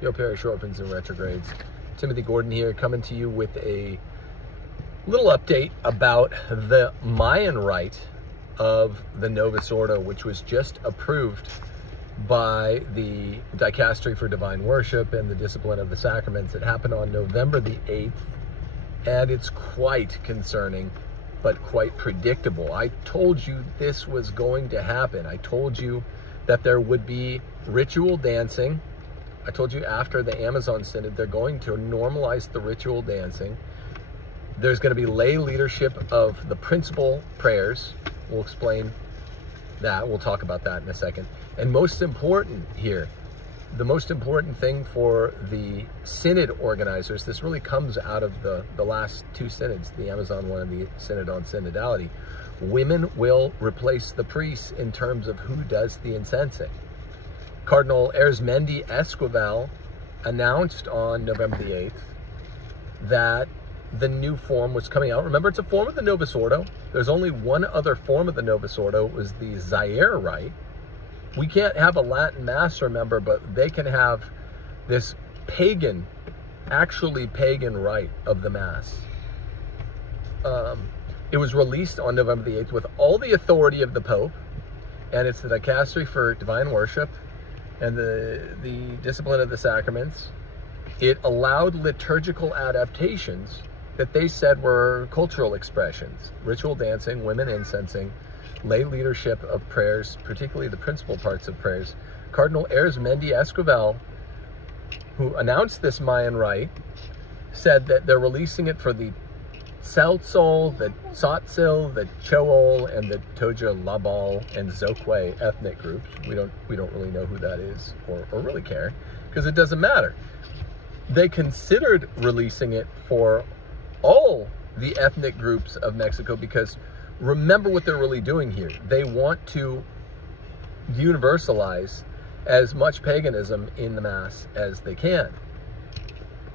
Your parish orphans and retrogrades. Timothy Gordon here, coming to you with a little update about the Mayan rite of the Novus Ordo, which was just approved by the Dicastery for Divine Worship and the Discipline of the Sacraments. It happened on November the 8th, and it's quite concerning, but quite predictable. I told you this was going to happen. I told you that there would be ritual dancing. I told you after the Amazon Synod, they're going to normalize the ritual dancing. There's going to be lay leadership of the principal prayers. We'll explain that. We'll talk about that in a second. And most important here, the most important thing for the synod organizers, this really comes out of the last two synods, the Amazon one and the Synod on Synodality. Women will replace the priests in terms of who does the incensing. Cardinal Arizmendi Esquivel announced on November the 8th that the new form was coming out. Remember, it's a form of the Novus Ordo. There's only one other form of the Novus Ordo. It was the Zaire Rite. We can't have a Latin Mass, remember, but they can have this pagan, actually pagan rite of the Mass. It was released on November the 8th with all the authority of the Pope, and it's the Dicastery for Divine Worship and the Discipline of the Sacraments. It allowed liturgical adaptations that they said were cultural expressions: ritual dancing, women incensing, lay leadership of prayers, particularly the principal parts of prayers. Cardinal Arizmendi Esquivel, who announced this Mayan rite, said that they're releasing it for the Tzeltal, the Tzotzil, the Chool, and the Toja Labal and Zokwe ethnic groups. We don't really know who that is or really care, because it doesn't matter. They considered releasing it for all the ethnic groups of Mexico, because remember what they're really doing here. They want to universalize as much paganism in the Mass as they can.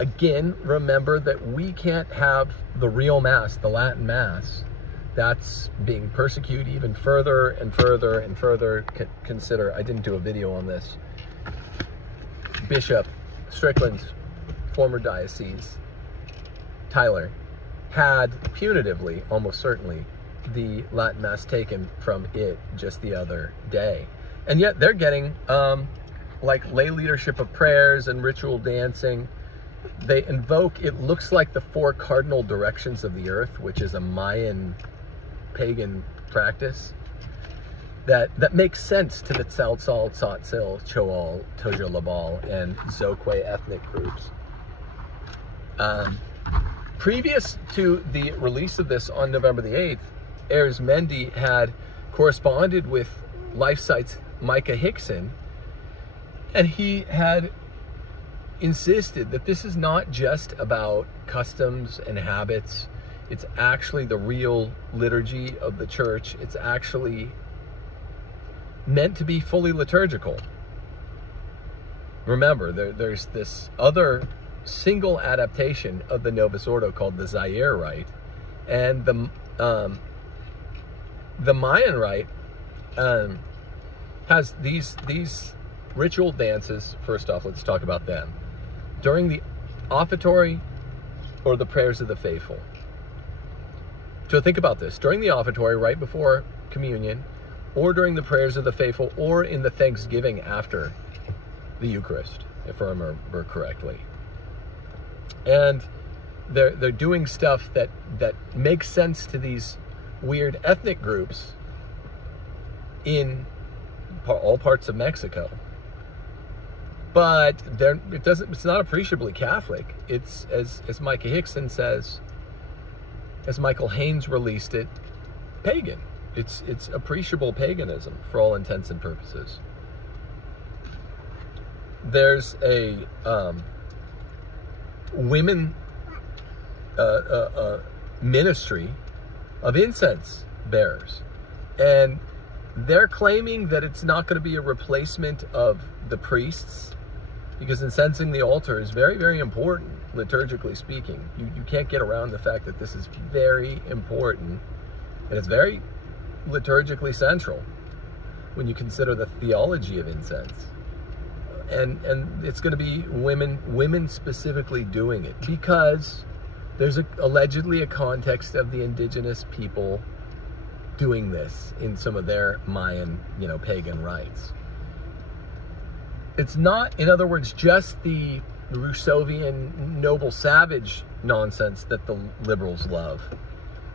Again, remember that we can't have the real Mass, the Latin Mass. That's being persecuted even further and further and further. Consider, I didn't do a video on this, Bishop Strickland's former diocese, Tyler, had punitively, almost certainly, the Latin Mass taken from it just the other day. And yet they're getting like lay leadership of prayers and ritual dancing. They invoke, it looks like, the 4 cardinal directions of the earth, which is a Mayan pagan practice that makes sense to the Tzeltal, Tzotzil, Chool, Toja Labal, and Zokwe ethnic groups. Previous to the release of this on November the 8th, Arizmendi had corresponded with LifeSite's Micah Hickson, and he had insisted that this is not just about customs and habits. It's actually the real liturgy of the church. It's actually meant to be fully liturgical. Remember, there's this other single adaptation of the Novus Ordo called the Zaire Rite, and the Mayan Rite has these ritual dances. First off, let's talk about them. During the offertory or the prayers of the faithful. So think about this. During the offertory, right before communion, or during the prayers of the faithful, or in the thanksgiving after the Eucharist, if I remember correctly. And they're doing stuff that makes sense to these weird ethnic groups in all parts of Mexico. But it's not appreciably Catholic. It's, as Micah Hickson says, as Michael Haynes released it, pagan. It's appreciable paganism for all intents and purposes. There's a women ministry of incense bearers, and they're claiming that it's not going to be a replacement of the priests, because incensing the altar is very, very important, liturgically speaking. You can't get around the fact that this is very important, and it's very liturgically central when you consider the theology of incense. and it's going to be women specifically doing it, because there's allegedly a context of the indigenous people doing this in some of their Mayan, pagan rites. It's not, in other words, just the Rousseauian noble savage nonsense that the liberals love,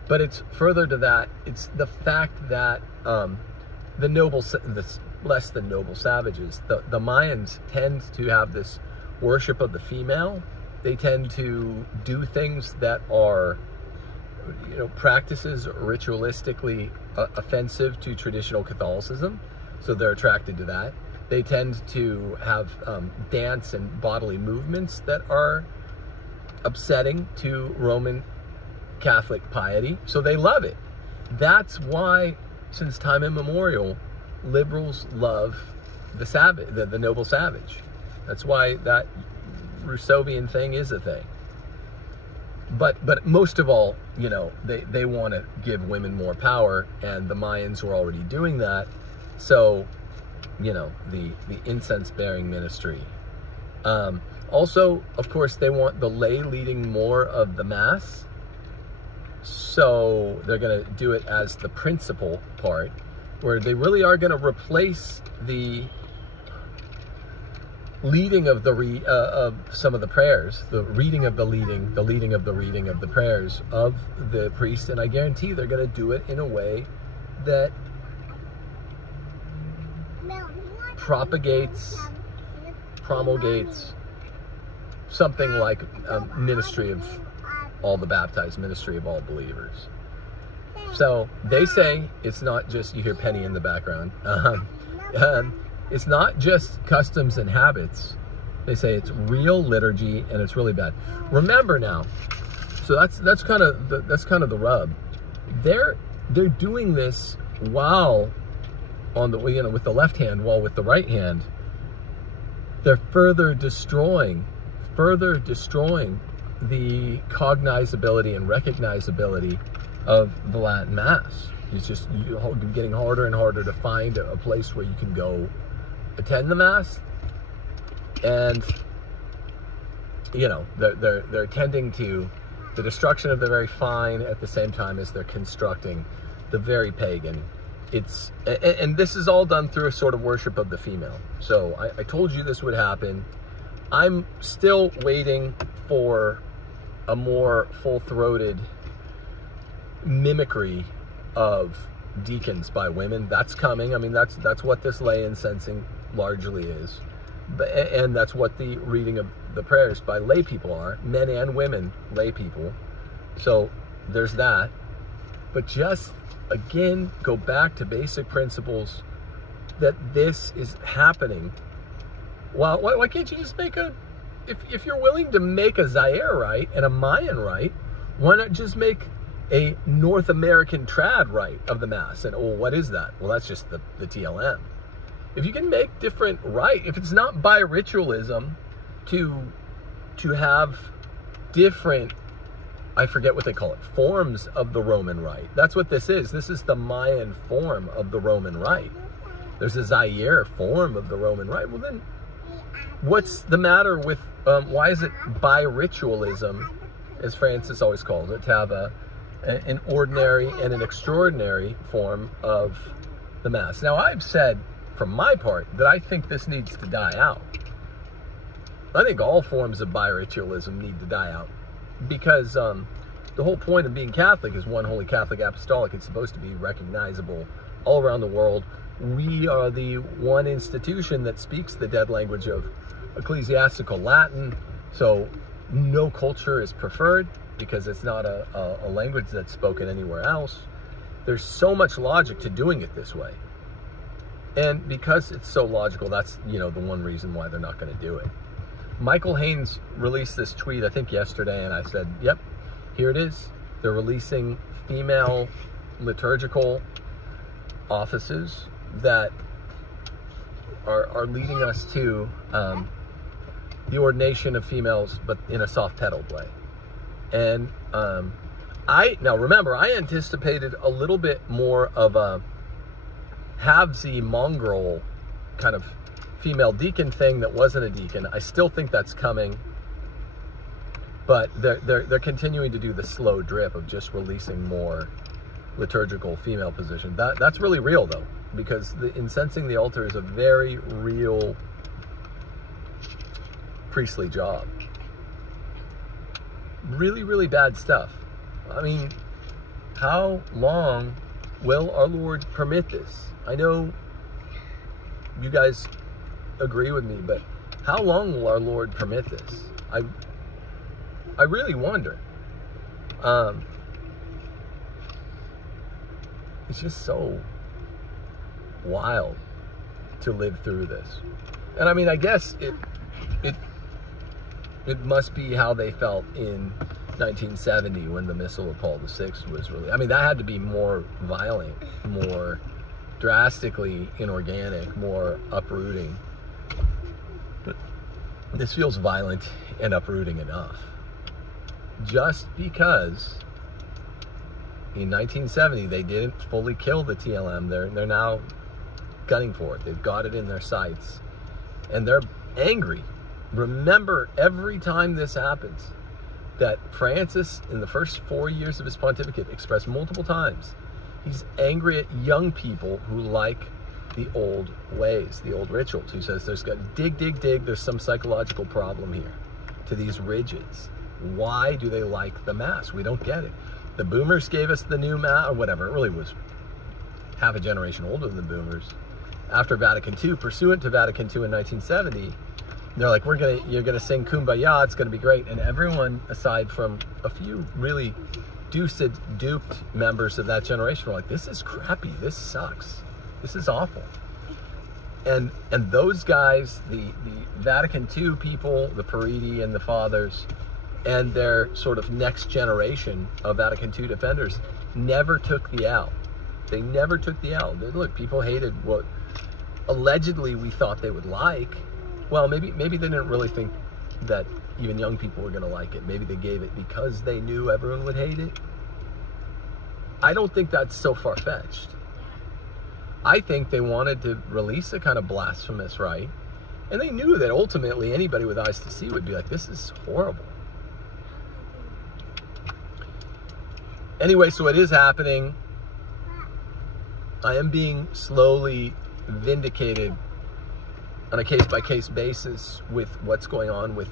but it's further to that. It's the fact that less than noble savages, the Mayans tend to have this worship of the female. They tend to do things that are, practices ritualistically offensive to traditional Catholicism, so they're attracted to that. They tend to have dance and bodily movements that are upsetting to Roman Catholic piety, so they love it. That's why, since time immemorial, liberals love the savage, the noble savage. That's why that Rousseauian thing is a thing. But most of all, they want to give women more power, and the Mayans were already doing that. So, the incense-bearing ministry. Also, of course, they want the lay leading more of the Mass. So they're going to do it as the principal part, where they really are going to replace the leading of of some of the prayers, the reading of the leading of the reading of the prayers of the priest. And I guarantee they're going to do it in a way that promulgates something like a ministry of all the baptized, ministry of all believers. So they say it's not just, you hear Penny in the background, it's not just customs and habits. They say it's real liturgy, and it's really bad. Remember now, so that's kind of the rub. They're doing this while on the, with the left hand, while with the right hand, they're further destroying the cognizability and recognizability of the Latin Mass. It's just getting harder and harder to find a place where you can go attend the Mass, and they're tending to the destruction of the very fine at the same time as they're constructing the very pagan. And this is all done through a sort of worship of the female. So I told you this would happen. I'm still waiting for a more full-throated mimicry of deacons by women. That's coming. I mean, that's what this lay incensing largely is. And that's what the reading of the prayers by lay people are, men and women, lay people. So there's that. But just, again, go back to basic principles that this is happening. Well, why can't you just make if you're willing to make a Zaire rite and a Mayan rite, why not just make a North American trad rite of the Mass? And, oh, what is that? Well, that's just the TLM. If you can make different rite, if it's not by ritualism to have different, I forget what they call it, forms of the Roman rite. That's what this is. This is the Mayan form of the Roman rite. There's a Zaire form of the Roman rite. Well, then what's the matter with, why is it by ritualism, as Francis always calls it, to have an ordinary and an extraordinary form of the Mass? Now, I've said, from my part, that I think this needs to die out. I think all forms of bi-ritualism need to die out, because the whole point of being Catholic is one holy Catholic apostolic. It's supposed to be recognizable all around the world. We are the one institution that speaks the dead language of ecclesiastical Latin, so no culture is preferred because it's not a language that's spoken anywhere else. There's so much logic to doing it this way. And because it's so logical, that's, the one reason why they're not going to do it. Michael Haynes released this tweet, I think yesterday, and I said, yep, here it is. They're releasing female liturgical offices that are leading us to the ordination of females, but in a soft pedal way. And now remember, I anticipated a little bit more of a halvesy mongrel kind of female deacon thing that wasn't a deacon. I still think that's coming, but they're continuing to do the slow drip of just releasing more liturgical female position. That's really real though, because the incensing the altar is a very real priestly job. Really, really bad stuff. I mean, how long will our Lord permit this? I know you guys agree with me, but how long will our Lord permit this? I really wonder. It's just so wild to live through this. And I mean, I guess it must be how they felt in 1970 when the missal of Paul VI was released. I mean, that had to be more violent, more drastically inorganic, more uprooting. But this feels violent and uprooting enough. Just because in 1970 they didn't fully kill the TLM, they're now gunning for it. They've got it in their sights, and they're angry. Remember, every time this happens, that Francis, in the first 4 years of his pontificate, expressed multiple times, he's angry at young people who like the old ways, the old rituals. He says there's got dig, there's some psychological problem here to these rigids. Why do they like the Mass? We don't get it. The boomers gave us the new Mass, or whatever. It really was half a generation older than the boomers. After Vatican II, pursuant to Vatican II in 1970, they're like, you're gonna sing Kumbaya, it's gonna be great. And everyone, aside from a few really duped members of that generation, were like, this is crappy, this sucks, this is awful. And those guys, the Vatican II people, the Paridi and the Fathers, and their sort of next generation of Vatican II defenders never took the L. They never took the L. Look, people hated what allegedly we thought they would like. Well, maybe they didn't really think that even young people were going to like it. Maybe they gave it because they knew everyone would hate it. I don't think that's so far-fetched. I think they wanted to release a kind of blasphemous rite, and they knew that ultimately anybody with eyes to see would be like, this is horrible. Anyway, so it is happening. I am being slowly vindicated on a case-by-case basis with what's going on with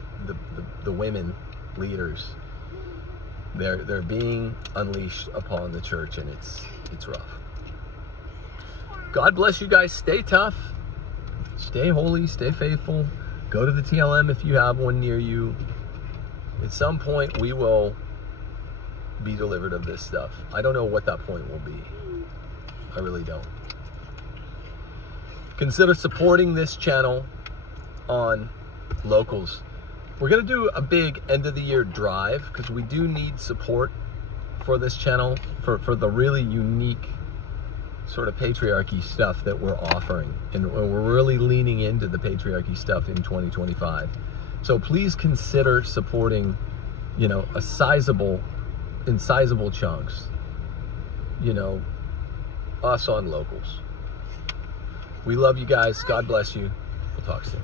the women leaders. They're being unleashed upon the church, and it's rough. God bless you guys. Stay tough, stay holy, stay faithful. Go to the TLM if you have one near you. At some point, we will be delivered of this stuff. I don't know what that point will be. I really don't. Consider supporting this channel on Locals. We're going to do a big end of the year drive because we do need support for this channel for the really unique sort of patriarchy stuff that we're offering. And we're really leaning into the patriarchy stuff in 2025. So please consider supporting, you know, in sizable chunks, you know, us on Locals. We love you guys. God bless you. We'll talk soon.